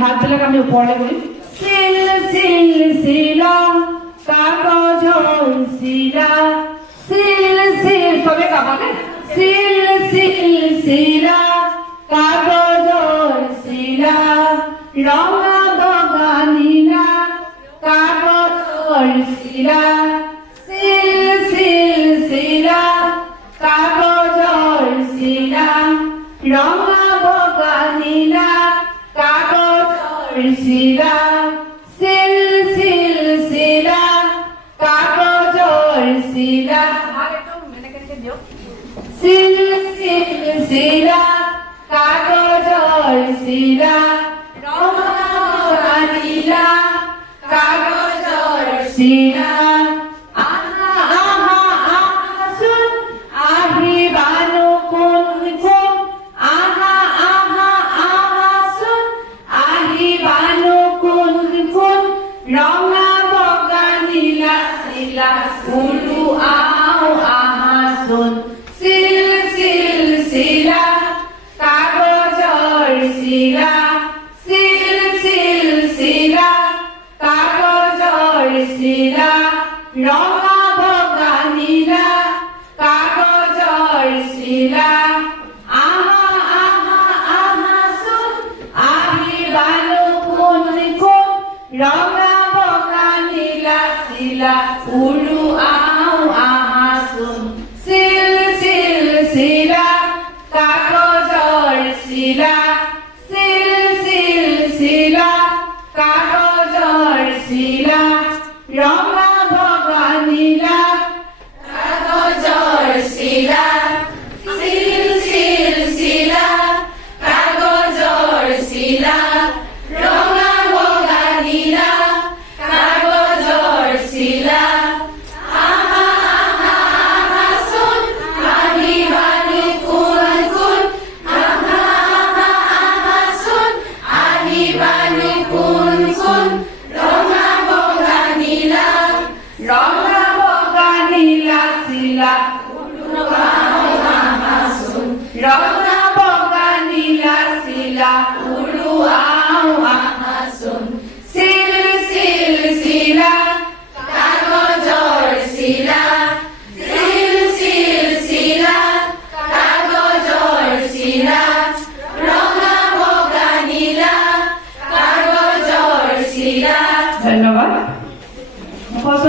হাতবিলাক আমি ওপৰলৈ কৰি চিল চিল চিলা কাগজৰ চিলা চিল চিল চবে গাবনে চিল চিল চিলা কাগজৰ চিলা ৰঙা বগা নীলা কাগজৰ চিলা চিল চিল চিলা কাগজৰ চিলা ৰঙা বগা নীলা কাগজৰ চিলা চিল চিল চিলা কাগজৰ চিলা চিল চিল চিলা কাগজৰ চিলা ৰঙা বগা নীলা কাগজৰ চিলা আহা আহা আহাচোন আহিবানো কোন কোন আহা আহা আহাচোন আহিবানো কোন কোন ৰঙা বগা নীলা চিলা উলু আও আহাচোন চিল চিল চিলা কাগজৰ চিলা চিল চিল চিলা কাগজৰ চিলা ৰঙা বগা নীলা কাগজৰ চিলা আহা আহা আহাচোন আহিবানো কোন কোন ৰঙা বগা নীলা চিলা উলু আও আহাচোন চিল চিল চিলা কাগজৰ চিলা চিল চিল চিলা কাগজৰ চিলা